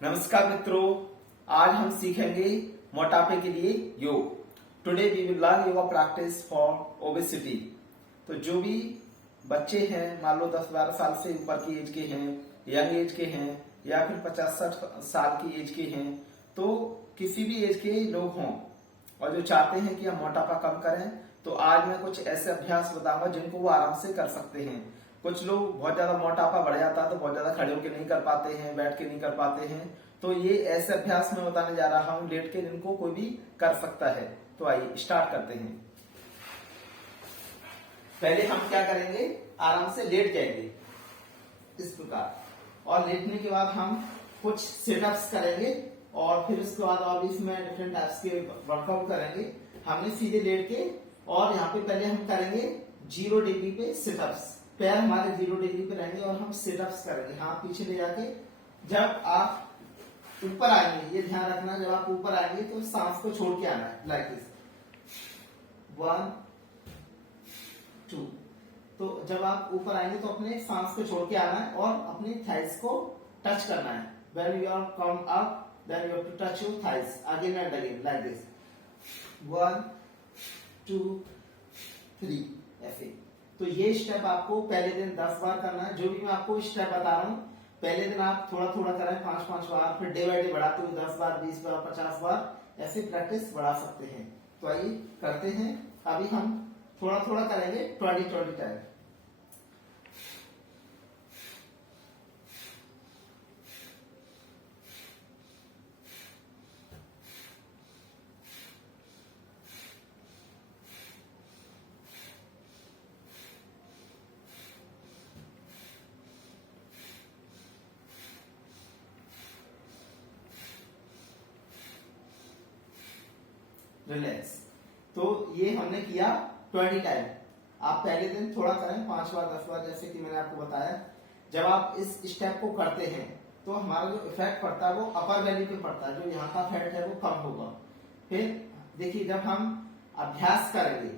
नमस्कार मित्रों, आज हम सीखेंगे मोटापे के लिए योग। Today we will learn yoga practice for obesity. तो जो भी बच्चे हैं, मान लो 10-12 साल से ऊपर की एज के हैं, यंग एज के हैं या फिर 50-60 साल की एज के हैं, तो किसी भी एज के लोग हों और जो चाहते हैं कि हम मोटापा कम करें, तो आज मैं कुछ ऐसे अभ्यास बताऊंगा जिनको वो आराम से कर सकते हैं। कुछ लोग बहुत ज्यादा मोटापा बढ़ जाता है तो बहुत ज्यादा खड़े होकर नहीं कर पाते हैं, बैठ के नहीं कर पाते हैं, तो ये ऐसे अभ्यास मैं बताने जा रहा हूं लेट के, जिनको कोई भी कर सकता है। तो आइए स्टार्ट करते हैं। पहले हम क्या करेंगे, आराम से लेट जाएंगे इस प्रकार, और लेटने के बाद हम कुछ सिटअप्स करेंगे और फिर उसके बाद और भी इसमें डिफरेंट टाइप्स के वर्कआउट करेंगे। हमने सीधे लेट के, और यहाँ पे पहले हम करेंगे 0 डिग्री पे सिटअप्स। पैर हमारे 0 डिग्री पे रहेंगे और हम सिटअप्स करेंगे हाथ पीछे ले जाके। जब आप ऊपर आएंगे, ये ध्यान रखना, जब आप ऊपर आएंगे तो सांस को छोड़ के आना है, लाइक दिस 1 2। तो जब आप ऊपर आएंगे तो अपने सांस को छोड़ के आना है और अपने थाइस को टच करना है। When you are come up, then you have to touch your thighs again and again like this 1 2 3 ऐसे। तो ये स्टेप आपको पहले दिन 10 बार करना है। जो भी मैं आपको स्टेप बता रहा हूँ, पहले दिन आप थोड़ा थोड़ा करें 5-5 बार, फिर डे बाय डे बढ़ाते हुए 10 बार, 20 बार, 50 बार ऐसे प्रैक्टिस बढ़ा सकते हैं। तो आइए करते हैं। अभी हम थोड़ा थोड़ा करेंगे 20-20 टाइम। रिलैक्स। तो ये हमने किया 20 टाइम। आप पहले दिन थोड़ा करें 5 बार 10 बार, जैसे कि मैंने आपको बताया। जब आप इस स्टेप को करते हैं तो हमारा जो इफेक्ट पड़ता है वो अपर वैली पे पड़ता है, जो यहाँ का फैट है वो कम होगा। फिर देखिए, जब हम अभ्यास करेंगे,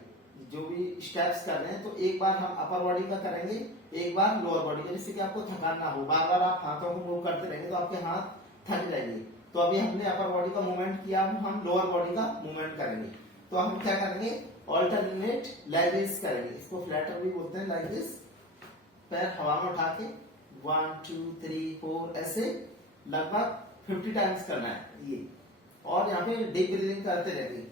जो भी स्टेप्स कर रहे हैं, तो एक बार हम अपर बॉडी का करेंगे, एक बार लोअर बॉडी का, जिससे कि आपको थकान ना हो। बार बार आप हाथों को मूव करते रहेंगे तो आपके हाथ थक जाएंगे। तो अभी हमने अपर बॉडी का मूवमेंट किया, हम लोअर बॉडी का मूवमेंट करेंगे। तो हम क्या करेंगे, ऑल्टरनेट लेग रेज करेंगे। इसको फ्लैटर भी बोलते हैं, लाइक दिस। पैर हवा में उठा के 1 2 3 4 ऐसे लगभग 50 टाइम्स करना है ये। और यहाँ पे डीप ब्रीदिंग करते रहेंगे।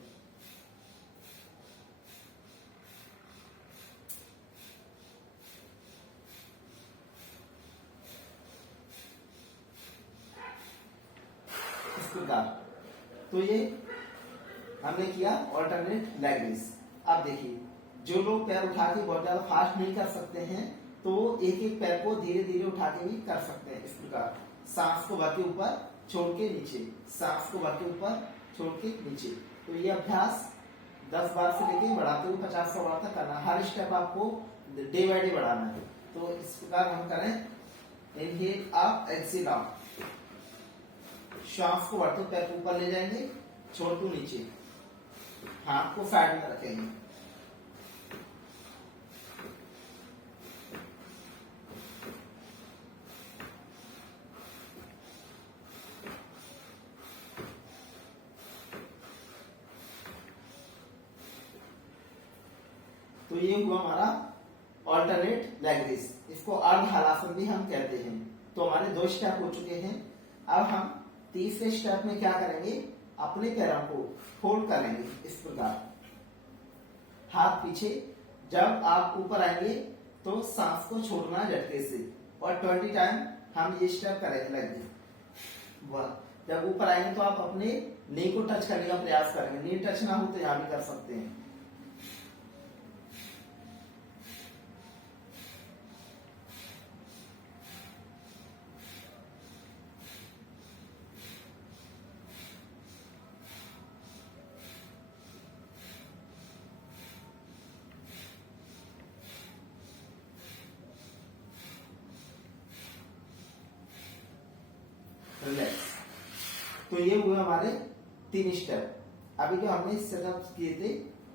इस प्रकार। तो ये हमने किया ऑल्टरनेट लेग रेज। अब देखिए, जो लोग पैर उठा के बहुत ज्यादा फास्ट नहीं कर सकते हैं, तो एक एक पैर को धीरे धीरे उठा के भी कर सकते हैं। इस प्रकार सांस को भर के ऊपर, छोड़ के नीचे, सांस को भर के ऊपर, छोड़ के नीचे। तो ये अभ्यास 10 बार से लेके बढ़ाते हुए 50 बार तक करना। हर स्टेप आपको डे बाय डे बढ़ाना है। तो इस प्रकार हम करें। Inhale up, exhale out. श्वास को बढ़ते पैर को ऊपर ले जाएंगे, छोड़ के नीचे, हाथ को साइड में रखेंगे। तो ये हुआ हमारा ऑल्टरनेट लेग रेज। इसको अर्ध हलासन भी हम कहते हैं। तो हमारे 2 स्टेप हो चुके हैं। अब हम तीसरे स्टेप में क्या करेंगे, अपने पैरों को फोल्ड करेंगे इस प्रकार, हाथ पीछे। जब आप ऊपर आएंगे तो सांस को छोड़ना है झटके से, और 20 टाइम हम ये स्टेप करेंगे लाइक दिस। जब ऊपर आएंगे तो आप अपने नी को टच करने का प्रयास करेंगे। नी टच ना हो तो यहां भी कर सकते हैं। रिलैक्स। तो ये हुए हमारे 3 स्टेप। अभी जो हमने सेटअप किए थे,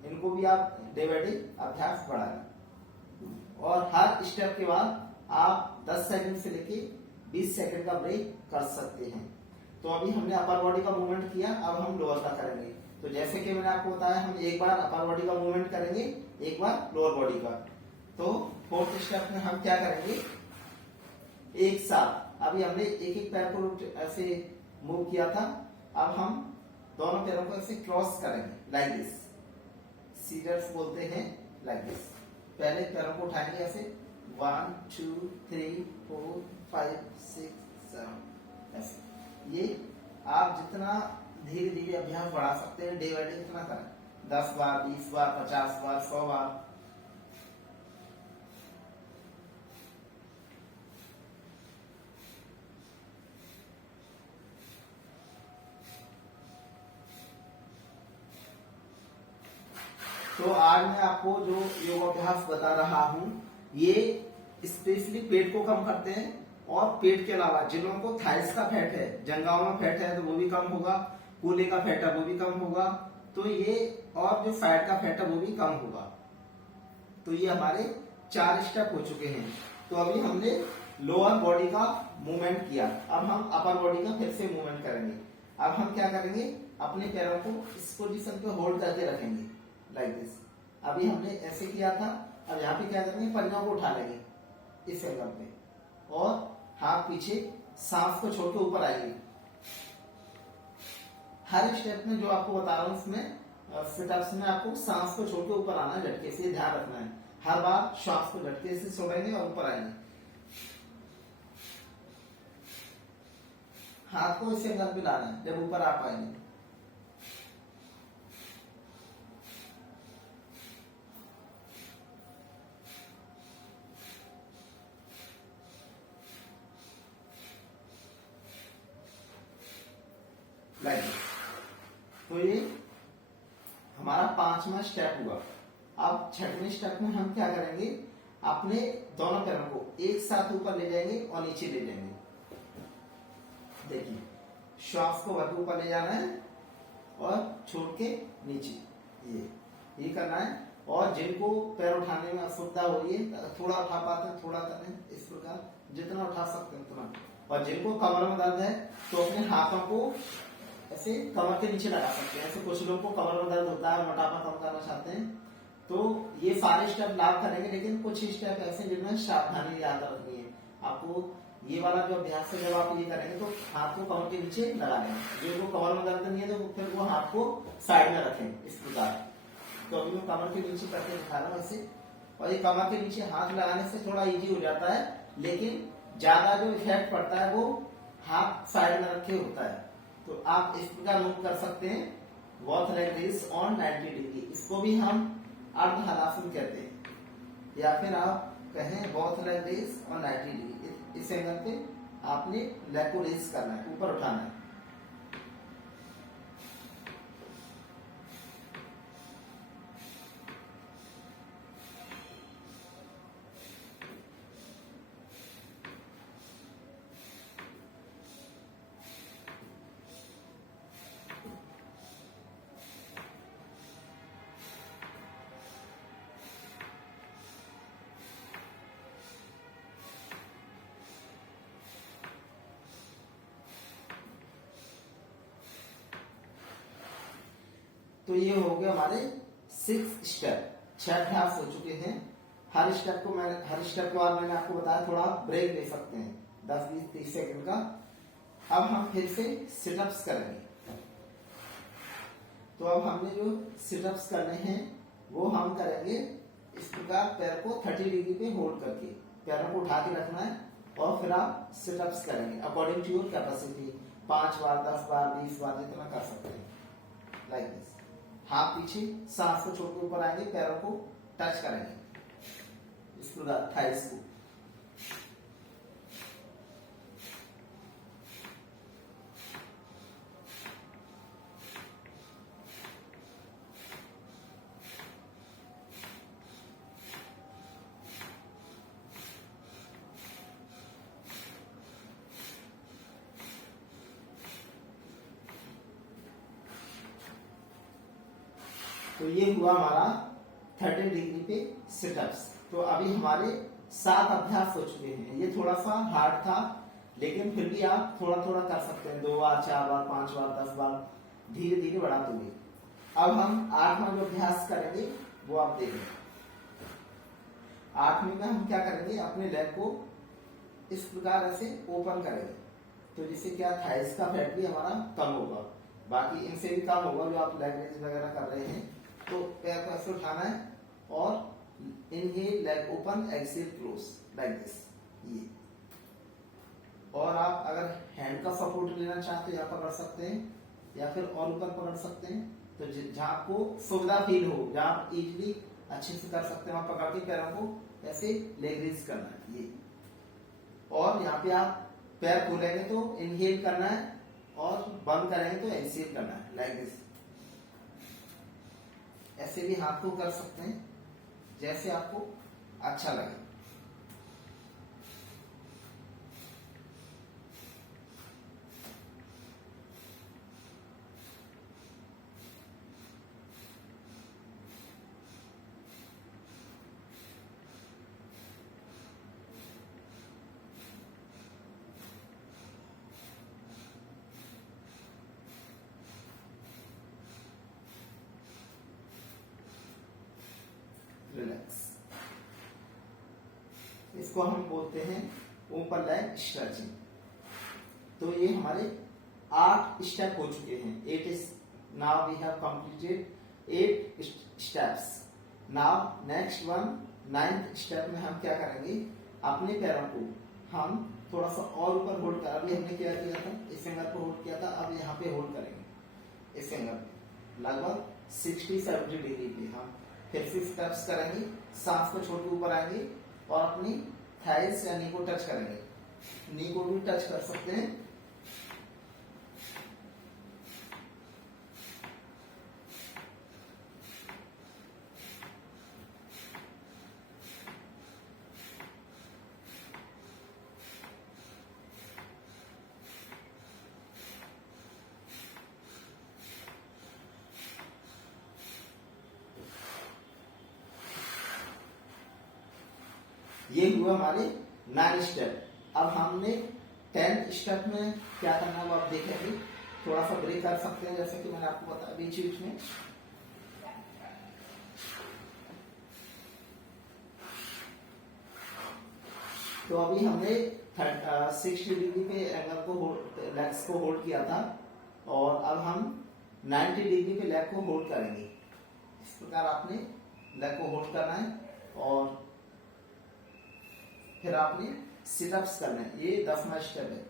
इनको भी आप डे बाय डे अभ्यास बढ़ाएं। और हर स्टेप के बाद आप 10 सेकंड से लेके 20 सेकंड का ब्रेक कर सकते हैं। तो अभी हमने अपर बॉडी का मूवमेंट किया, अब हम लोअर का करेंगे। तो जैसे कि मैंने आपको बताया, हम एक बार अपर बॉडी का मूवमेंट करेंगे, एक बार लोअर बॉडी का। तो फोर्थ स्टेप में हम क्या करेंगे, एक साथ अभी हमने एक एक पैर को ऐसे मूव किया था, अब हम दोनों पैरों को ऐसे क्रॉस करेंगे लाइक दिस, सीजर्स बोलते हैं, लाइक दिस। पहले पैरों को उठाएंगे ऐसे 1 2 3 4 5 6 7 ऐसे। ये आप जितना धीरे धीरे अभ्यास बढ़ा सकते हैं, डे बाय डे कितना करें, 10 बार 20 बार 50 बार 100 बार। तो आज मैं आपको जो योगाभ्यास बता रहा हूं, ये स्पेशली पेट को कम करते हैं, और पेट के अलावा जिन लोगों को थाइस का फैट है, जंघाओं में फैट है, तो वो भी कम होगा, कूल्हे का फैट है वो भी कम होगा, तो ये और जो फैट का फैट है वो भी कम होगा। तो ये हमारे 4 स्टेप हो चुके हैं। तो अभी हमने लोअर बॉडी का मूवमेंट किया, अब हम अपर बॉडी का फिर से मूवमेंट करेंगे। अब हम क्या करेंगे, अपने पैरों को इस पोजीशन पे होल्ड करके रखेंगे लाइक दिस। अभी हमने ऐसे किया था, अब यहाँ पे क्या करेंगे, पंजों को उठा लेंगे इस एंगल पे, और हाथ पीछे, सांस को छोड़ के ऊपर आएंगे। हर स्टेप में जो आपको बता रहा हूं, इसमें सिटअप्स में आपको सांस को छोड़ के ऊपर आना है, झटके से, ध्यान रखना है। हर बार श्वास को झटके से छोड़ेंगे और ऊपर आएंगे। हाथ को इस एंगल पे लाना है, जब ऊपर आ पाएंगे। तो ये हमारा 5वां स्टेप हुआ। अब 6वें स्टेप में हम क्या करेंगे, अपने दोनों पैरों को एक साथ ऊपर ले जाएंगे और नीचे ले जाएंगे। देखिए, श्वास को भर ऊपर ले जाना है और छोड़ के नीचे, ये करना है। और जिनको पैर उठाने में असुविधा हो रही है, थोड़ा उठा पाते हैं, थोड़ा करें इस प्रकार, जितना उठा सकते हैं उतना। और जिनको कमर में दर्द है, तो अपने हाथों को ऐसे कमर के नीचे लगा सकते हैं। ऐसे कुछ लोगों को कमर में दर्द होता है, मोटापा कम करना चाहते हैं, तो ये सारे स्टेप लाभ करेंगे। लेकिन कुछ स्टेप ऐसे जिनमें सावधानी याद रखनी है आपको। ये वाला जो अभ्यास है, जब आप ये करेंगे तो हाथ को कमर के नीचे लगा लें। जिनको कमर में दर्द नहीं है, तो फिर वो हाथ को साइड में रखें इस प्रकार। तो अभी मैं कमर के नीचे करके दिखा रहा हूँ ऐसे। और ये कमर के नीचे हाथ लगाने से थोड़ा इजी हो जाता है, लेकिन ज्यादा जो इफेक्ट पड़ता है वो हाथ साइड में रखे होता है। तो आप इस प्रकार मूव कर सकते हैं, both leg raise on 90 degree. इसको भी हम अर्ध हलासन कहते हैं, या फिर आप कहें both leg raise on 90 degree. इस एंगल पे आपने लेग को रेज करना है, ऊपर उठाना है। तो ये हो गया हमारे 6 स्टेप, 6 अभ्यास हो चुके हैं। हर स्टेप के बाद मैंने आपको बताया थोड़ा ब्रेक ले सकते हैं, 10, 20, 30 सेकंड का। अब हम फिर से सिटअप्स करेंगे। तो अब हमने जो सिटअप्स करने हैं वो हम करेंगे इस प्रकार, पैर को 30 डिग्री पे होल्ड करके पैरों को उठा के रखना है, और फिर आप सिटअप्स करेंगे अकॉर्डिंग टू योर कैपेसिटी। 5 बार 10 बार 20 बार जितना कर सकते हैं, लाइक दिस। हाथ पीछे, सांस को छोड़ के ऊपर आएंगे, पैरों को टच करेंगे इस प्रकार, थाइस को। तो ये हुआ हमारा 30 डिग्री पे सिटअप्स। तो अभी हमारे 7 अभ्यास हो चुके हैं। ये थोड़ा सा हार्ड था, लेकिन फिर भी आप थोड़ा थोड़ा कर सकते हैं, 2 बार, 4 बार, 5 बार, 10 बार, धीरे धीरे बढ़ाते हुए। अब हम 8वां जो अभ्यास करेंगे वो आप देखें। 8वें में हम क्या करेंगे, अपने लेग को इस प्रकार ऐसे ओपन करेंगे, तो जिससे क्या थाइस का फैट भी हमारा कम होगा, बाकी इनसे भी कम होगा जो आप लेग रेज वगैरह कर रहे हैं। तो पैर को ऐसे उठाना है और inhale leg open, exhale close like this, ये। और आप अगर हैंड का सपोर्ट लेना चाहते हैं, या पकड़ सकते हैं या फिर और ऊपर पकड़ सकते हैं, तो जहां आपको सुविधा फील हो, जहां आप इजीली अच्छे से कर सकते हैं, वहां पकड़ के पैरों को ऐसे लेग रेज करना है, ये। और यहाँ पे आप पैर खोलेंगे तो इनहेल करना है और बंद करेंगे तो एक्सहेल करना है, लाइक दिस। ऐसे भी हाथ को कर सकते हैं, जैसे आपको अच्छा लगे। रिलैक्स, इसको हम बोलते हैं ओपन लेग स्ट्रेचिंग। तो ये हमारे 8 स्टेप हो चुके हैं। 8 is now we have completed 8 steps. Now next one 9th step में हम क्या करेंगे, अपने पैरों को हम थोड़ा सा और ऊपर होल्ड कर, अभी हमने क्या किया था, इस एंगल पर होल्ड किया था, अब यहाँ पे होल्ड करेंगे इस एंगल पे लगभग 60-70 डिग्री पे। हम फिर से स्टेप्स करेंगे, सांस को छोड़ के ऊपर आएंगे और अपनी थाइस या नी को टच करेंगे, नी को भी टच कर सकते हैं। ये हुआ हमारे 9 स्टेप। अब हमने 10th स्टेप में क्या करना है वो आप देखेंगे, थोड़ा सा ब्रेक कर सकते हैं, जैसे कि मैंने आपको बताया बीच बीच में। तो अभी हमने 60 डिग्री पे एंगल को लेग्स को होल्ड किया था, और अब हम 90 डिग्री पे लेग को होल्ड करेंगे। इस प्रकार आपने लेग को होल्ड करना है और फिर आपने सिटअप्स करने हैं। ये 10वां स्टेप है।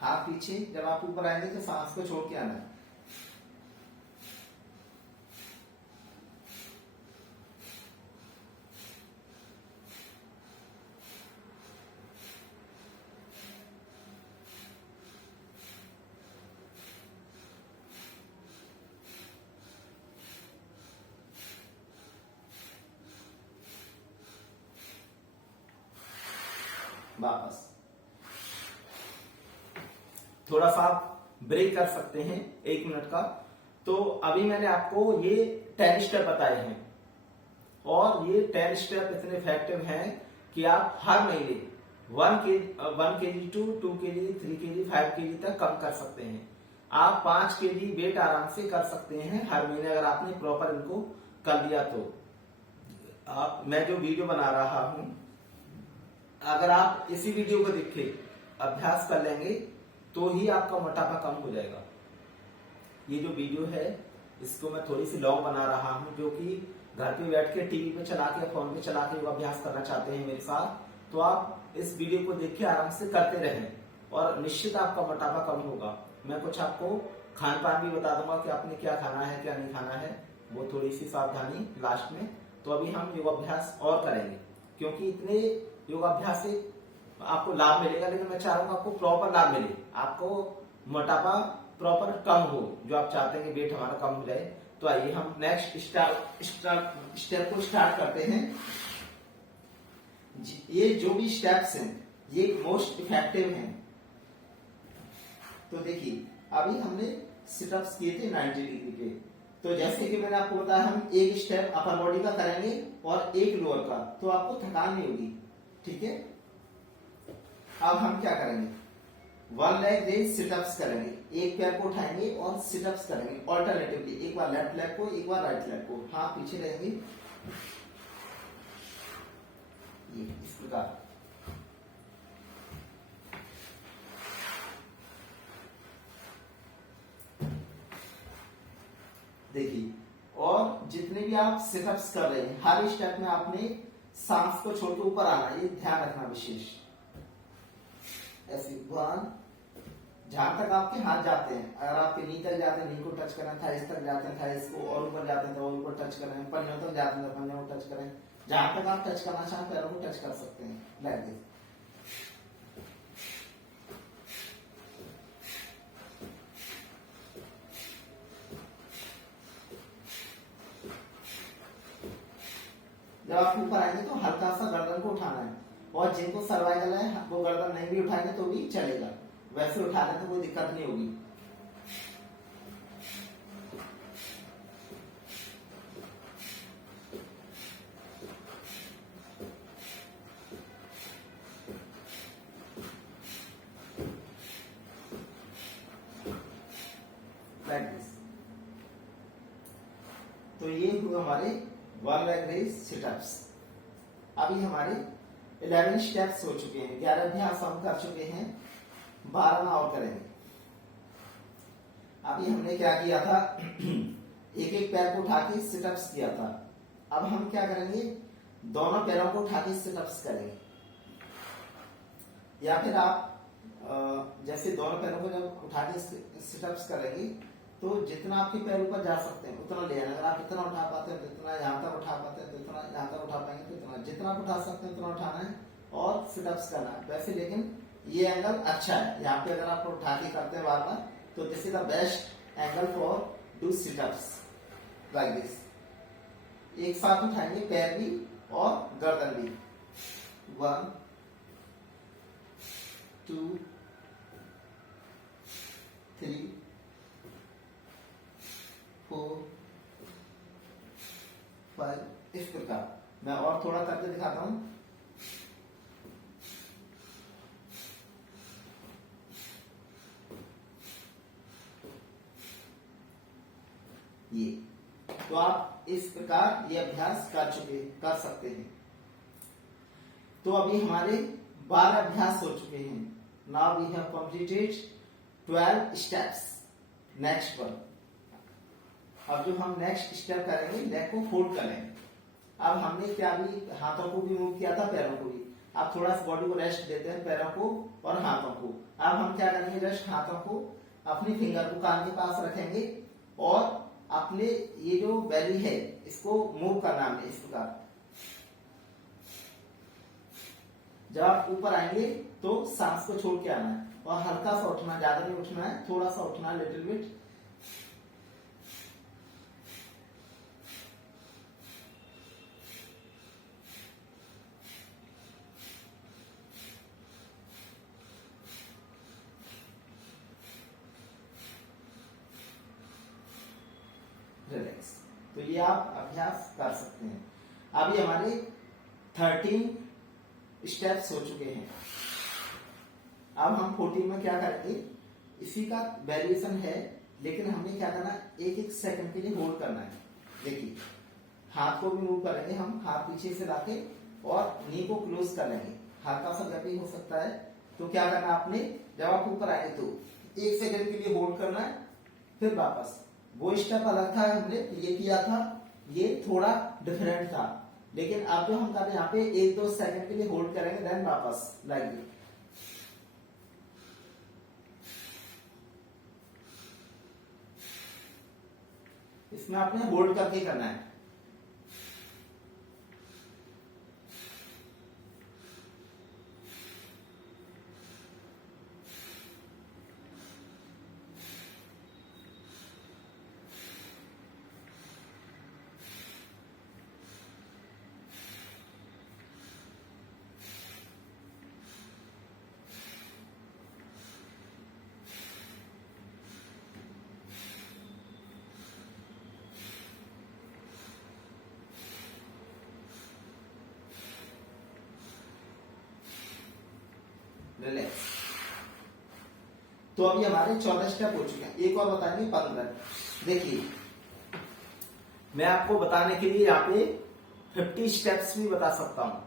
हाथ पीछे, जब आप ऊपर आएंगे तो सांस को छोड़ के आना है। वापस थोड़ा सा आप ब्रेक कर सकते हैं 1 मिनट का। तो अभी मैंने आपको ये 10 स्टेप बताए हैं, और ये 10 स्टेप इतने इफेक्टिव हैं कि आप हर महीने 1 kg to 2 kg, 3 kg, 5 kg तक कम कर सकते हैं। आप 5 kg वेट आराम से कर सकते हैं हर महीने, अगर आपने प्रॉपर इनको कर लिया तो। मैं जो वीडियो बना रहा हूं, अगर आप इसी वीडियो को देख के अभ्यास कर लेंगे तो ही आपका मोटापा कम हो जाएगा। ये जो वीडियो है इसको मैं थोड़ी सी लॉन्ग बना रहा हूं, जो कि घर पे बैठ के टीवी पे चला के, फोन पे चला के अभ्यास करना चाहते हैं मेरे साथ, तो आप इस वीडियो को देख के आराम से करते रहें और निश्चित आपका मोटापा कम होगा। मैं कुछ आपको खान पान भी बता दूंगा कि आपने क्या खाना है क्या नहीं खाना है, वो थोड़ी सी सावधानी लास्ट में। तो अभी हम योगाभ्यास और करेंगे, क्योंकि इतने योगाभ्यास से आपको लाभ मिलेगा, लेकिन मैं चाहूंगा आपको प्रॉपर लाभ मिले, आपको मोटापा प्रॉपर कम हो, जो आप चाहते हैं कि वेट हमारा कम हो जाए। तो आइए हम नेक्स्ट स्टेप को स्टार्ट करते हैं। ये जो भी स्टेप्स हैं ये मोस्ट इफेक्टिव हैं। तो देखिए अभी हमने सिटअप्स किए थे 90 डिग्री के, तो जैसे कि मैंने आपको बताया हम एक स्टेप अपर बॉडी का करेंगे और एक लोअर का, तो आपको थकान नहीं होगी, ठीक है। अब हम क्या करेंगे, वन लेग रेज सिटअप्स करेंगे, एक पैर को उठाएंगे और सिटअप्स करेंगे ऑल्टरनेटिवली, एक बार लेफ्ट लेग को, एक बार राइट लेग को, हाथ पीछे रहेंगे, ये इस प्रकार। देखिए, और जितने भी आप सिटअप्स कर रहे हैं हर स्टेप में आपने सांस को छोड़ के ऊपर आना, ये ध्यान रखना विशेष। ऐसे वन, जहां तक आपके हाथ जाते हैं, अगर आपके नी तक जाते हैं नी को टच करें, थाइस तक जाते हैं थाइस को, और ऊपर जाते हैं तो और ऊपर टच करें, पंजों तक जाते हैं तो पंजों को टच करें, जहां तक आप टच करना चाहें पैरों को टच कर सकते हैं, लाइक दिस। जब आप ऊपर आएंगे तो हल्का सा गर्दन को उठाना है, और जिनको सर्वाइकल है वो गर्दन नहीं भी उठाएंगे तो भी चलेगा, वैसे उठा लें तो कोई दिक्कत नहीं होगी। Like this. तो ये हुए हमारे वन लेग रेज सिटअप्स। अभी हमारे 11 स्टेप्स हो चुके हैं, 11 अभ्यास हम कर चुके हैं, 12वां और करेंगे। अभी हमने क्या किया था, एक एक पैर को उठा के सिटअप्स किया था। अब हम क्या करेंगे, दोनों पैरों को उठा के सिटअप्स करेंगे, या फिर आप जैसे दोनों पैरों को जब उठा के सिटअप्स करेंगे तो जितना आपके पैर ऊपर जा सकते हैं उतना ले आना। अगर आप इतना उठा पाते हैं तो इतना, यहाँ तक उठा पाते हैं तो इतना, यहाँ तक उठा पाएंगे तो इतना, जितना आप उठा सकते हैं उतना उठाना है और सिटअप्स करना है वैसे। लेकिन ये एंगल अच्छा है, यहाँ पे अगर आप उठा के करते हैं बार बार तो this is the best angle for do sit-ups like this. एक साथ उठाएंगे पैर भी और गर्दन भी। 1 2 3 4 5, इस प्रकार। मैं और थोड़ा करके दिखाता हूं। ये तो आप इस प्रकार ये अभ्यास कर सकते हैं। तो अभी हमारे 12 अभ्यास हो चुके हैं। Now we have completed 12 steps. Next one, अब जो हम नेक्स्ट स्टेप करेंगे, लेग को फोल्ड करेंगे। अब हमने क्या भी हाथों को भी मूव किया था, पैरों को भी। आप थोड़ा सा बॉडी को रेस्ट देते हैं, पैरों को और हाथों को। अब हम क्या करेंगे, जस्ट हाथों को अपनी फिंगर को कान के पास रखेंगे और अपने ये जो बेली है इसको मूव करना है इस प्रकार। जब आप ऊपर आएंगे तो सांस को छोड़ के आना है और हल्का सा उठना, ज्यादा नहीं उठना है, थोड़ा सा उठना है, लिटिल बिट। रिलैक्स। तो ये आप अभ्यास कर सकते हैं। अभी हमारे 13 स्टेप्स हो चुके हैं। अब हम 14 में क्या करेंगे, इसी का वेरिएशन है, लेकिन हमने क्या करना है, एक एक सेकंड के लिए होल्ड करना है। देखिए, हाथ को भी मूव करेंगे हम, हाथ पीछे से लाके और नी को क्लोज कर लेंगे। हल्का सा गति हो सकता है, तो क्या करना आपने, जब आप ऊपर आए तो 1 सेकंड के लिए होल्ड करना है, फिर वापस। वो स्टेप अलग था, हमने ये किया था, ये थोड़ा डिफरेंट था। लेकिन अब जो हम कर रहे हैं यहाँ पे 1-2 सेकंड के लिए होल्ड करेंगे, देन वापस लाइक दिस। इसमें आपने होल्ड करके करना है। तो अभी हमारे 14 स्टेप हो चुके हैं, एक और बताएंगे 15। देखिए मैं आपको बताने के लिए यहाँ पे 50 स्टेप्स भी बता सकता हूं,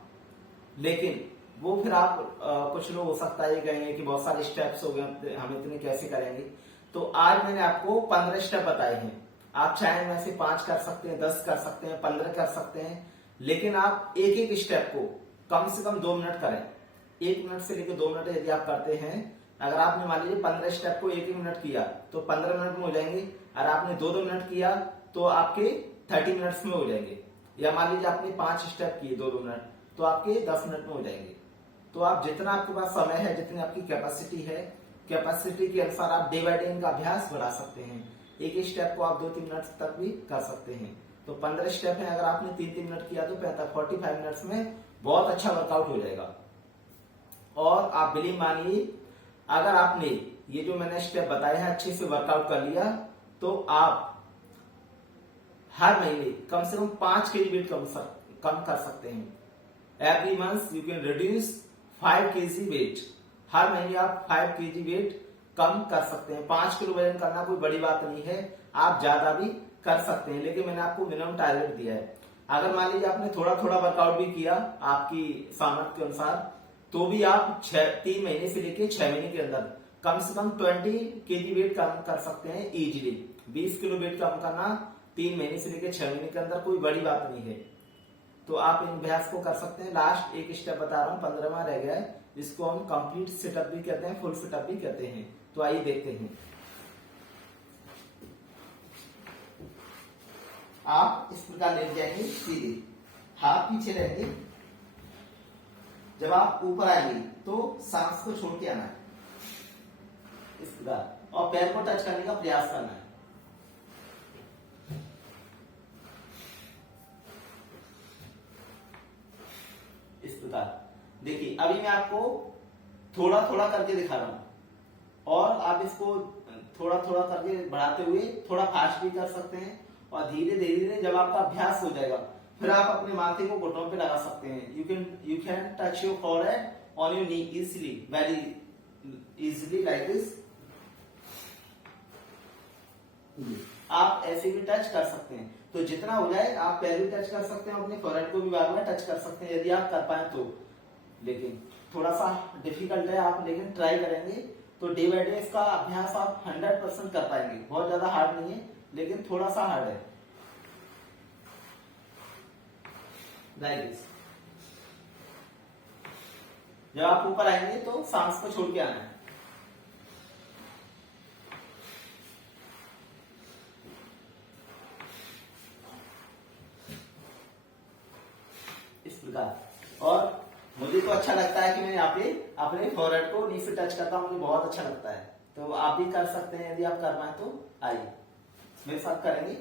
लेकिन वो फिर आप कुछ लोग हो सकता है ये कहेंगे कि बहुत सारे स्टेप्स हो गए, हम इतने कैसे करेंगे। तो आज मैंने आपको 15 स्टेप बताए हैं। आप चाहे में से 5 कर सकते हैं, 10 कर सकते हैं, 15 कर सकते हैं, लेकिन आप एक एक स्टेप को कम से कम 2 मिनट करें। 1 मिनट से लेकर 2 मिनट यदि आप करते हैं, अगर आपने मान लीजिए 15 स्टेप को 1 मिनट किया तो 15 मिनट में हो जाएंगे। अगर आपने 2 मिनट किया तो आपके 30 मिनट्स में हो जाएंगे। या मान लीजिए आपने 5 स्टेप किए 2 मिनट, तो आपके 10 मिनट में हो जाएंगे। तो आप जितना आपके पास समय है, जितनी आपकी कैपेसिटी है, कैपेसिटी के अनुसार आप डे बाय डे इनका अभ्यास बढ़ा सकते हैं। एक ही स्टेप को आप 2-3 मिनट तक भी कर सकते हैं। तो 15 स्टेप है, अगर आपने 3-3 मिनट किया तो 45 मिनट्स में बहुत अच्छा वर्कआउट हो जाएगा। और आप बिलीव मानिए, अगर आपने ये जो मैंने स्टेप बताए हैं अच्छे से वर्कआउट कर लिया, तो आप हर महीने कम से कम 5 kg वेट कम कर सकते हैं। Every month you can reduce 5 kg weight. हर महीने आप 5 kg वेट कम कर सकते हैं। 5 किलो वजन करना कोई बड़ी बात नहीं है, आप ज्यादा भी कर सकते हैं, लेकिन मैंने आपको मिनिमम टारगेट दिया है। अगर मान लीजिए आपने थोड़ा थोड़ा वर्कआउट भी किया आपकी सामर्थ्य के अनुसार, तो भी आप 3 महीने से लेकर 6 महीने के अंदर कम से कम 20 kg वेट कम कर सकते हैं इजीली। 20 किलो वेट कम करना 3 महीने से लेकर 6 महीने के अंदर कोई बड़ी बात नहीं है। तो आप इन अभ्यास को कर सकते हैं। लास्ट एक स्टेप बता रहा हूं, 15वां रह गया है, जिसको हम कंप्लीट सिटअप भी कहते हैं, फुल सिटअप भी कहते हैं। तो आइए देखते हैं। आप इस प्रकार लेट जाएंगे सीधे, हाथ पीछे रहेंगे। जब आप ऊपर आएंगे तो सांस को छोड़ के आना है इस प्रकार, और पैर को टच करने का प्रयास करना है। इस प्रकार देखिए, अभी मैं आपको थोड़ा थोड़ा करके दिखा रहा हूं, और आप इसको थोड़ा थोड़ा करके बढ़ाते हुए थोड़ा फास्ट भी कर सकते हैं। और धीरे धीरे जब आपका अभ्यास हो जाएगा, फिर आप अपने माथे को घुटनों पे लगा सकते हैं। You can touch your forehead on your knee easily, very easily like this. आप ऐसे भी टच कर सकते हैं। तो जितना हो जाए आप पैर भी टच कर सकते हैं, अपने फॉरहेड को भी बार बार टच कर सकते हैं यदि आप कर पाए तो। लेकिन थोड़ा सा डिफिकल्ट है, आप लेकिन ट्राई करेंगे तो डे बाय डे इसका अभ्यास आप 100% कर पाएंगे। बहुत ज्यादा हार्ड नहीं है, लेकिन थोड़ा सा हार्ड है। Like this. जब आप ऊपर आएंगे तो सांस को छोड़ के आना है। इस प्रकार। और मुझे तो अच्छा लगता है कि मैं यहाँ पे अपने फॉरहेड को नी से टच करता हूँ, मुझे बहुत अच्छा लगता है। तो आप भी कर सकते हैं यदि आप कर पाए तो। आइए मेरे साथ करेंगे।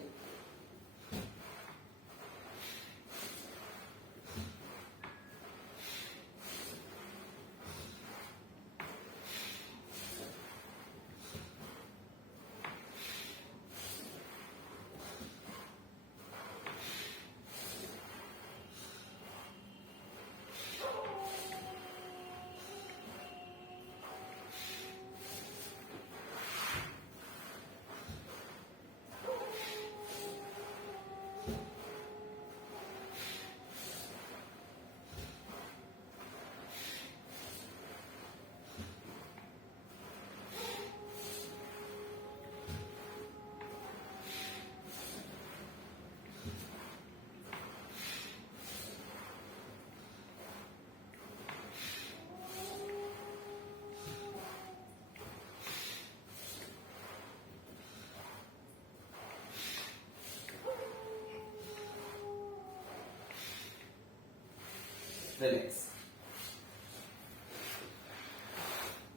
रिलैक्स।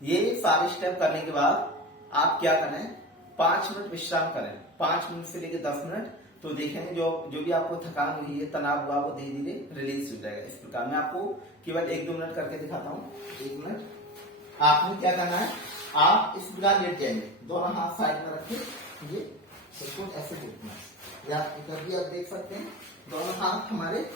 ये सारे स्टेप करने के बाद आप क्या करें, 5 मिनट विश्राम करें। 5 मिनट से लेकर 10 मिनट। तो देखेंगे जो भी आपको थकान हुई है, तनाव हुआ, वो धीरे धीरे रिलीज हो जाएगा। इस प्रकार मैं आपको केवल 1-2 मिनट करके दिखाता हूँ। 1 मिनट। आपने क्या करना है, आप इस प्रकार लेट जाएंगे, दोनों हाथ साइड में रखे, ये इसको ऐसे घुटना है, या इधर भी आप देख सकते हैं। दोनों हाथ हमारे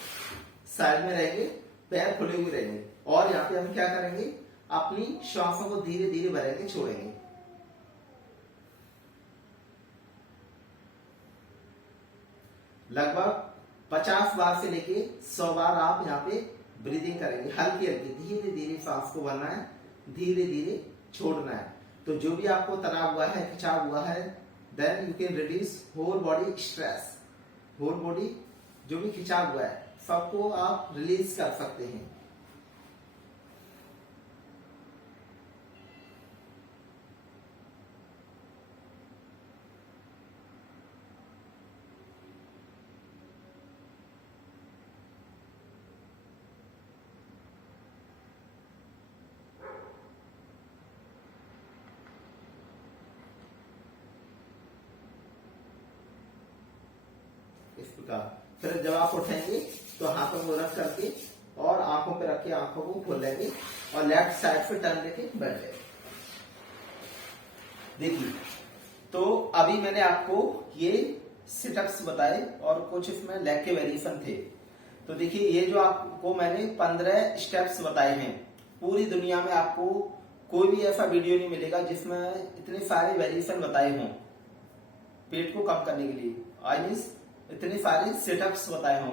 साइड में रहेंगे, पैर खुले हुए रहेंगे। और यहाँ पे हम क्या करेंगे, अपनी श्वासों को धीरे धीरे भरेंगे, छोड़ेंगे। लगभग 50 बार से लेके 100 बार आप यहाँ पे ब्रीदिंग करेंगे, हल्की हल्की, धीरे धीरे सांस को भरना है, धीरे धीरे छोड़ना है। तो जो भी आपको तनाव हुआ है, खिंचाव हुआ है, then you can reduce whole body stress, whole body जो भी खिंचाव हुआ है सबको आप रिलीज कर सकते हैं। इस प्रकार फिर जब आप उठेंगे तो हाथों को रख करके और आंखों पे रख के आंखों को खोल लेंगे और लेफ्ट साइड पे टर्न लेके बैठ जाएंगे। देखिए, तो अभी मैंने आपको ये सिटअप्स बताए और कुछ इसमें लेग के वेरिएशन थे। तो देखिए, ये जो आपको मैंने 15 स्टेप्स बताए हैं, पूरी दुनिया में आपको कोई भी ऐसा वीडियो नहीं मिलेगा जिसमें इतने सारे वेरिएशन बताए हों पेट को कम करने के लिए। आई मीन्स इतने सारे सेटअप्स बताए हों,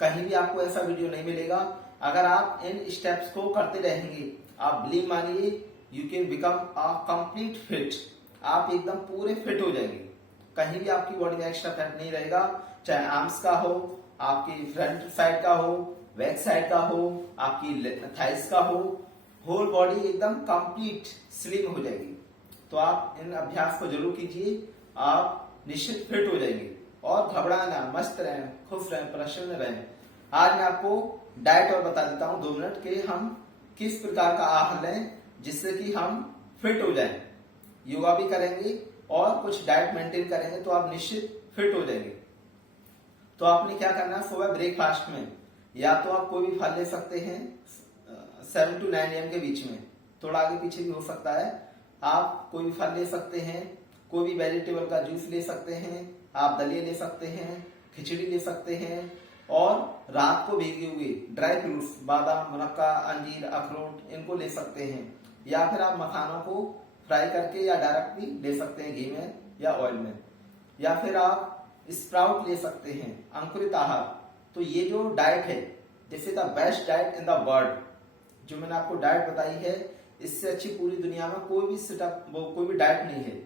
कहीं भी आपको ऐसा वीडियो नहीं मिलेगा। अगर आप इन स्टेप्स को करते रहेंगे, आप बिलीव मानिए, you can become a complete fit. आप एकदम पूरे फिट हो जाएंगे, कहीं भी आपकी बॉडी में एक्स्ट्रा फैट नहीं रहेगा, चाहे आर्म्स का हो, आपकी फ्रंट साइड का हो, बैक साइड का हो, आपकी थाइस का हो, होल बॉडी एकदम कंप्लीट स्लिम हो जाएगी। तो आप इन अभ्यास को जरूर कीजिए, आप निश्चित फिट हो जाएंगे और घबराना, मस्त रहें, खुश रहें, प्रसन्न रहें। आज मैं आपको डाइट और बता देता हूं 2 मिनट के हम किस प्रकार का आहार लें जिससे कि हम फिट हो जाएं। योगा भी करेंगे और कुछ डाइट मेंटेन करेंगे तो आप निश्चित फिट हो जाएंगे। तो आपने क्या करना है, सुबह ब्रेकफास्ट में या तो आप कोई भी फल ले सकते हैं 7 to 9 AM के बीच में, थोड़ा आगे पीछे भी हो सकता है। आप कोई भी फल ले सकते हैं, कोई भी वेजिटेबल का जूस ले सकते हैं, आप दलिया ले सकते हैं, खिचड़ी ले सकते हैं और रात को भीगे हुए ड्राई फ्रूट्स, बादाम, मुनक्का, अंजीर, अखरोट, इनको ले सकते हैं। या फिर आप मखानों को फ्राई करके या डायरेक्ट भी ले सकते हैं घी में या ऑयल में। या फिर आप स्प्राउट ले सकते हैं, अंकुरित आहार। तो ये जो डाइट है, this is the best diet in the world. जो मैंने आपको डाइट बताई है, इससे अच्छी पूरी दुनिया में कोई भी सेटअप, कोई भी डाइट नहीं है।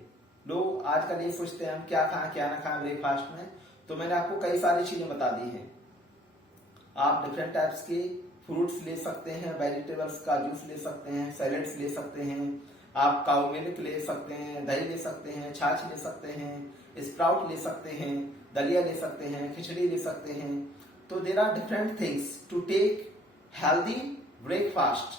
लोग आजकल ये सोचते हैं हम क्या खाएं क्या ना खाएं ब्रेकफास्ट में, तो मैंने आपको कई सारी चीजें बता दी हैं। आप डिफरेंट टाइप्स के फ्रूट्स ले सकते हैं, वेजिटेबल्स का जूस ले सकते हैं, सैलेड्स ले सकते हैं, आप काऊ मिल्क ले सकते हैं, दही ले सकते हैं, छाछ ले सकते हैं, स्प्राउट ले सकते हैं, दलिया ले सकते हैं, खिचड़ी ले सकते हैं। तो there are different things to take healthy breakfast,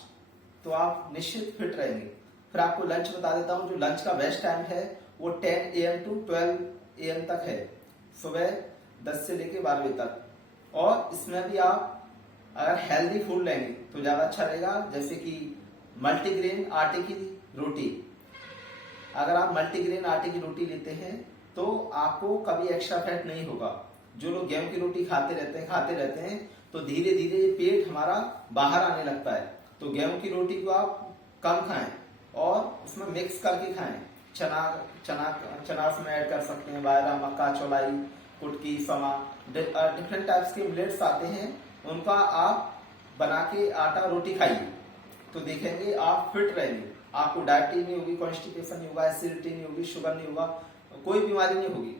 तो आप निश्चित फिट रहेंगे। फिर आपको लंच बता देता हूं। जो लंच का बेस्ट टाइम है वो 10 AM to 12 AM तक है, सुबह 10 से लेके 12 बजे तक। और इसमें भी आप अगर हेल्दी फूड लेंगे तो ज्यादा अच्छा रहेगा, जैसे कि मल्टीग्रेन आटे की रोटी। अगर आप मल्टीग्रेन आटे की रोटी लेते हैं तो आपको कभी एक्स्ट्रा फैट नहीं होगा। जो लोग गेहूं की रोटी खाते रहते हैं तो धीरे धीरे पेट हमारा बाहर आने लगता है। तो गेहूं की रोटी को आप कम खाएं और उसमें मिक्स करके खाएं। चना उसमें ऐड कर सकते हैं, बाजरा, मक्का, चौलाई, कुटकी, समा, डिफरेंट टाइप्स के मिलेट्स आते हैं, उनका आप बना के आटा रोटी खाइए तो देखेंगे आप फिट रहेंगे। आपको डायबिटीज नहीं होगी, कॉन्स्टिपेशन नहीं होगा, एसिडिटी नहीं होगी, शुगर नहीं होगा, कोई बीमारी नहीं होगी।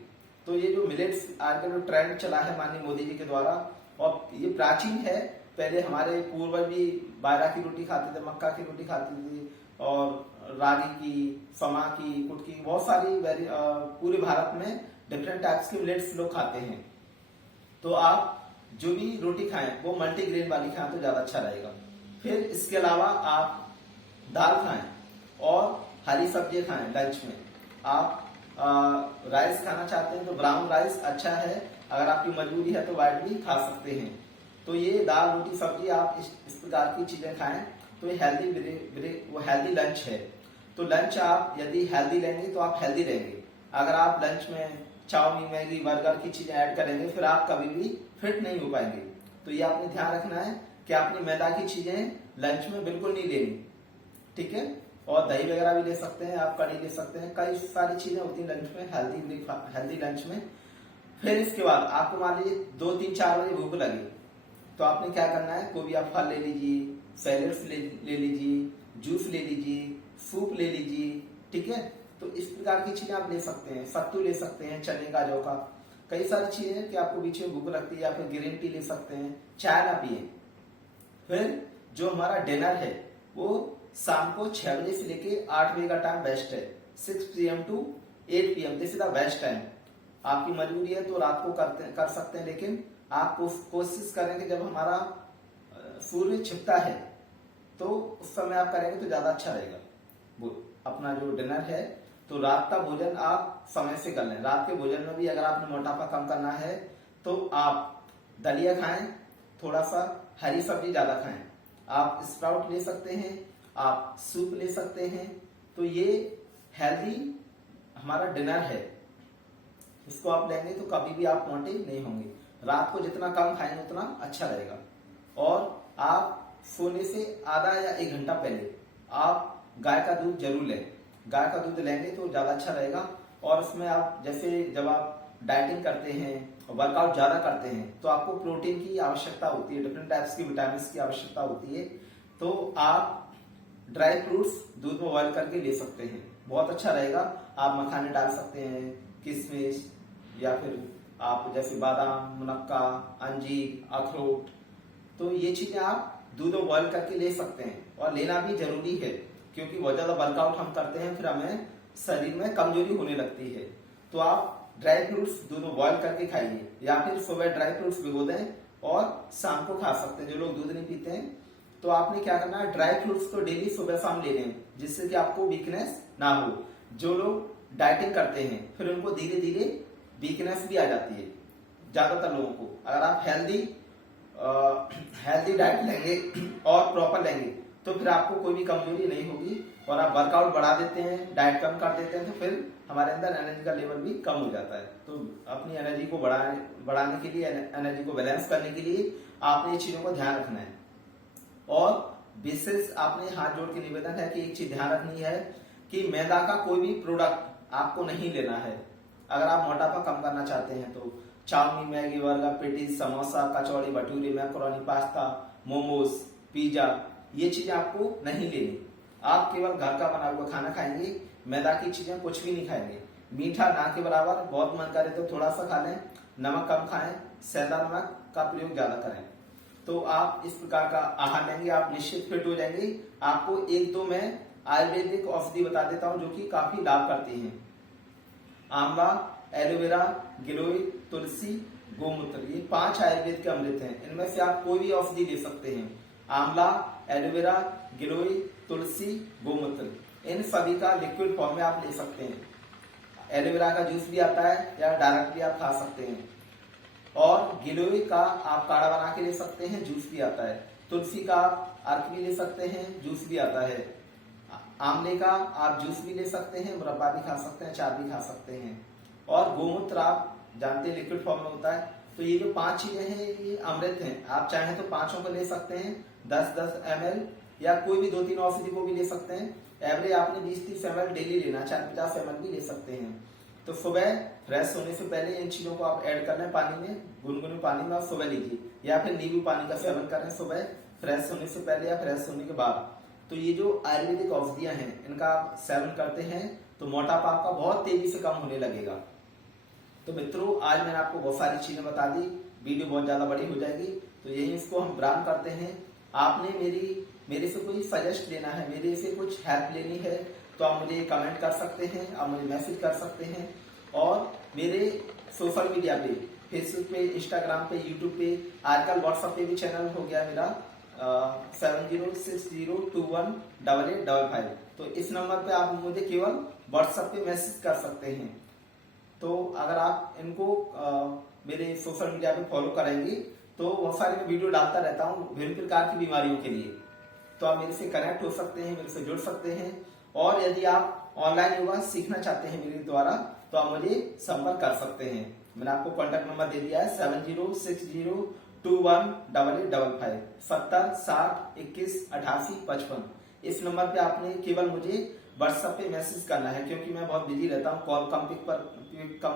तो ये जो मिलेट्स आजकल जो ट्रेंड चला है माननीय मोदी जी के द्वारा, और ये प्राचीन है, पहले हमारे पूर्वज भी बाजरा की रोटी खाते थे, मक्का की रोटी खाते थे, और रागी की, समा की, कुटकी, बहुत सारी पूरे भारत में डिफरेंट टाइप्स के मिलेट्स लोग खाते हैं। तो आप जो भी रोटी खाएं वो मल्टीग्रेन वाली खाएं तो ज्यादा अच्छा रहेगा। फिर इसके अलावा आप दाल खाएं और हरी सब्जी खाएं। लंच में आप राइस खाना चाहते हैं तो ब्राउन राइस अच्छा है, अगर आपकी मजबूरी है तो व्हाइट भी खा सकते हैं। तो ये दाल, रोटी, सब्जी आप इस प्रकार की चीजें खाएं तो ये हेल्दी लंच है। तो लंच आप यदि हेल्दी लेंगे तो आप हेल्दी रहेंगे। अगर आप लंच में चाउमीन, मैगी, बर्गर की चीजें ऐड करेंगे फिर आप कभी भी फिट नहीं हो पाएंगे। तो ये आपने ध्यान रखना है कि आपने मैदा की चीजें लंच में बिल्कुल नहीं लेनी, ठीक है। और दही वगैरह भी ले सकते हैं, आप कड़ी ले सकते हैं, कई सारी चीजें होती हैं लंच में, हेल्दी लंच में। फिर इसके बाद आपको मान लीजिए 2-3-4 बजे भूख लगी, तो आपने क्या करना है, कोई भी आप फल ले लीजिए, सैलेड्स ले लीजिए, जूस ले लीजिए, सूप ले लीजिए, ठीक है। तो इस प्रकार की चीजें आप ले सकते हैं, सत्तू ले सकते हैं, चने का, जौ का, कई सारी चीजें हैं कि आपको बीच में भूख लगती है, या फिर ग्रीन टी ले सकते हैं, चाय ना पिए। फिर जो हमारा डिनर है वो शाम को 6 बजे से लेके 8 बजे का टाइम बेस्ट है, 6 PM to 8 PM, this is the best time. आपकी मजबूरी है तो रात को कर सकते हैं, लेकिन आप कोशिश करें कि जब हमारा सूर्य छिपता है तो उस समय आप करेंगे तो ज्यादा अच्छा रहेगा। वो अपना जो डिनर है, तो रात का भोजन आप समय से कर लें। रात के भोजन में भी अगर आपने मोटापा कम करना है तो आप दलिया खाएं, थोड़ा सा हरी सब्जी ज्यादा खाएं, आप स्प्राउट ले सकते हैं, आप सूप ले सकते हैं। तो ये हेल्दी हमारा डिनर है, इसको आप लेंगे तो कभी भी आप मोटे नहीं होंगे। रात को जितना कम खाएंगे उतना अच्छा रहेगा। और आप सोने से आधा या 1 घंटा पहले आप गाय का दूध जरूर लें। गाय का दूध लेंगे तो ज्यादा अच्छा रहेगा। और उसमें आप जैसे जब आप डाइटिंग करते हैं, वर्कआउट ज्यादा करते हैं, तो आपको प्रोटीन की आवश्यकता होती है, डिफरेंट टाइप्स की विटामिन की आवश्यकता होती है। तो आप ड्राई फ्रूट्स दूध में बॉयल करके ले सकते हैं, बहुत अच्छा रहेगा। आप मखाने डाल सकते हैं, किशमिश, या फिर आप जैसे बादाम, मुनक्का, अंजीर, अखरोट, तो ये चीजें आप दूध में बॉयल करके ले सकते हैं। और लेना भी जरूरी है, क्योंकि बहुत ज्यादा वर्कआउट हम करते हैं, फिर हमें शरीर में कमजोरी होने लगती है। तो आप ड्राई फ्रूट्स दूध में बॉयल करके खाइए, या फिर सुबह ड्राई फ्रूट्स भिगो दें और शाम को खा सकते हैं। जो लोग दूध नहीं पीते हैं तो आपने क्या करना है, ड्राई फ्रूट्स तो डेली सुबह शाम ले लें, जिससे कि आपको वीकनेस ना हो। जो लोग डाइटिंग करते हैं फिर उनको धीरे धीरे वीकनेस भी आ जाती है, ज्यादातर लोगों को। अगर आप हेल्दी डाइट लेंगे और प्रॉपर लेंगे तो फिर आपको कोई भी कमजोरी नहीं होगी। और आप वर्कआउट बढ़ा देते हैं, डाइट कम कर देते हैं, तो फिर हमारे अंदर एनर्जी का लेवल भी कम हो जाता है। तो अपनी एनर्जी को बढ़ाने के लिए, एनर्जी को बैलेंस करने के लिए आपने ये चीजों को ध्यान रखना है। और विशेष आपने हाथ जोड़ के निवेदन है कि एक चीज ध्यान रखनी है कि मैदा का कोई भी प्रोडक्ट आपको नहीं लेना है। अगर आप मोटापा कम करना चाहते हैं तो chowmein, Maggi, burger, patties, samosa, kachori, bhature, macaroni, pasta, momos, pizza, ये चीजें आपको नहीं लेनी। आप केवल घर का बना हुआ खाना खाएंगे, मैदा की चीजें कुछ भी नहीं खाएंगे। मीठा ना के बराबर, बहुत मन करे तो थोड़ा सा खा लें, नमक कम खाएं, सेंधा नमक का प्रयोग ज्यादा करें। तो आप इस प्रकार का आहार लेंगे, आप निश्चित फिट हो जाएंगे। आपको 1-2 मैं आयुर्वेदिक औषधि बता देता हूं जो कि काफी लाभ करती हैं। आंवला, एलोवेरा, गिलोय, तुलसी, गोमूत्र, ये 5 आयुर्वेद के अमृत हैं। इनमें से आप कोई भी औषधि ले सकते हैं। आंवला, एलोवेरा, गिलोय, तुलसी, गोमूत्र, इन सभी का लिक्विड फॉर्म में आप ले सकते हैं। एलोवेरा का जूस भी आता है या डायरेक्टली आप खा सकते हैं। और गिलोय का आप काढ़ा बना के ले सकते हैं, जूस भी आता है। तुलसी का आप अर्क भी ले सकते हैं, जूस भी आता है। आंवले का आप जूस भी ले सकते हैं, मुरब्बा भी खा सकते हैं, चाय भी खा सकते हैं। और गोमूत्र आप जानते हैं लिक्विड फॉर्म में होता है। तो ये जो 5 चीजें हैं ये अमृत हैं। आप चाहें तो 5 को ले सकते हैं, 10-10 ml, या कोई भी 2-3 औषधि को भी ले सकते हैं। एवरेज आपने 20-30 ml डेली लेना, 40-50 ml भी ले सकते हैं। तो सुबह फ्रेश होने से पहले इन चीजों को आप ऐड करना है पानी में, गुनगुने पानी में आप सुबह लीजिए, या फिर नींबू पानी का सेवन करें सुबह फ्रेश होने से पहले या फ्रेश होने के बाद। तो ये जो आयुर्वेदिक औषधियां हैं इनका आप सेवन करते हैं तो मोटापा आपका बहुत तेजी से कम होने लगेगा। तो मित्रों, आज मैंने आपको बहुत सारी चीजें बता दी, वीडियो बहुत ज्यादा बड़ी हो जाएगी, तो यही इसको हम विराम करते हैं। आपने मेरे से कोई सजेस्ट लेना है, मेरे से कुछ हेल्प लेनी है, तो आप मुझे कमेंट कर सकते हैं, आप मुझे मैसेज कर सकते हैं। और मेरे सोशल मीडिया पे, फेसबुक पे, इंस्टाग्राम पे, यूट्यूब पे, आजकल व्हाट्सएप पे भी चैनल हो गया मेरा 7060218855। तो इस नंबर पे आप मुझे केवल व्हाट्सएप पे मैसेज कर सकते हैं। तो अगर आप इनको मेरे सोशल मीडिया पे फॉलो करेंगे तो बहुत सारे मैं वीडियो डालता रहता हूँ विभिन्न प्रकार की बीमारियों के लिए। तो आप मेरे से कनेक्ट हो सकते हैं, मेरे से जुड़ सकते हैं। और यदि आप ऑनलाइन योगा सीखना चाहते हैं मेरे द्वारा तो आप मुझे संपर्क कर सकते हैं। मैंने आपको कॉन्टेक्ट नंबर दे दिया है 7060218855 7060218855। इस नंबर पे आपने केवल मुझे व्हाट्सएप पे मैसेज करना है, क्योंकि मैं बहुत बिजी रहता हूँ, कॉल कम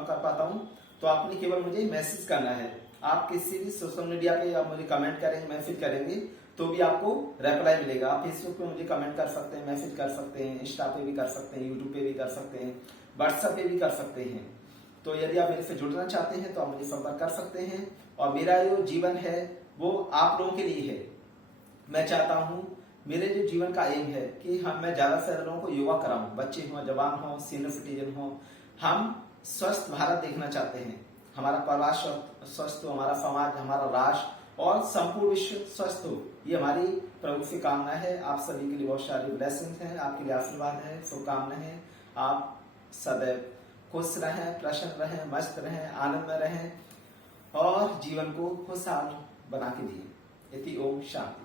कर पाता हूँ। तो आपने केवल मुझे मैसेज करना है। आप किसी भी सोशल मीडिया पे आप मुझे कमेंट करेंगे, मैसेज करेंगे तो भी आपको रिप्लाई मिलेगा। आप फेसबुक पे मुझे कमेंट कर सकते हैं, मैसेज कर सकते हैं, इंस्टा पे भी कर सकते हैं, यूट्यूब पे भी कर सकते हैं, व्हाट्सएप पे भी कर सकते हैं। तो यदि आप मेरे से जुड़ना चाहते हैं तो आप मुझे संपर्क कर सकते हैं। और मेरा जो जीवन है वो आप लोगों के लिए है। मैं चाहता हूँ, मेरे जो जीवन का एम है कि मैं ज्यादा से ज्यादा लोगों को योगा कराऊं, बच्चे हो, जवान हो, सीनियर सिटीजन हो। हम स्वस्थ भारत देखना चाहते हैं, हमारा परिवार स्वस्थ हो, हमारा समाज, हमारा राष्ट्र और संपूर्ण विश्व स्वस्थ हो। ये हमारी प्रभु से कामना है। आप सभी के लिए बहुत सारी ब्लेसिंग्स हैं, आपके लिए आशीर्वाद है, शुभकामनाएं हैं। आप सदैव खुश रहें, प्रसन्न रहें, मस्त रहें, आनंद में रहें और जीवन को खुशहाल बना के दिए। इति ओम शांति।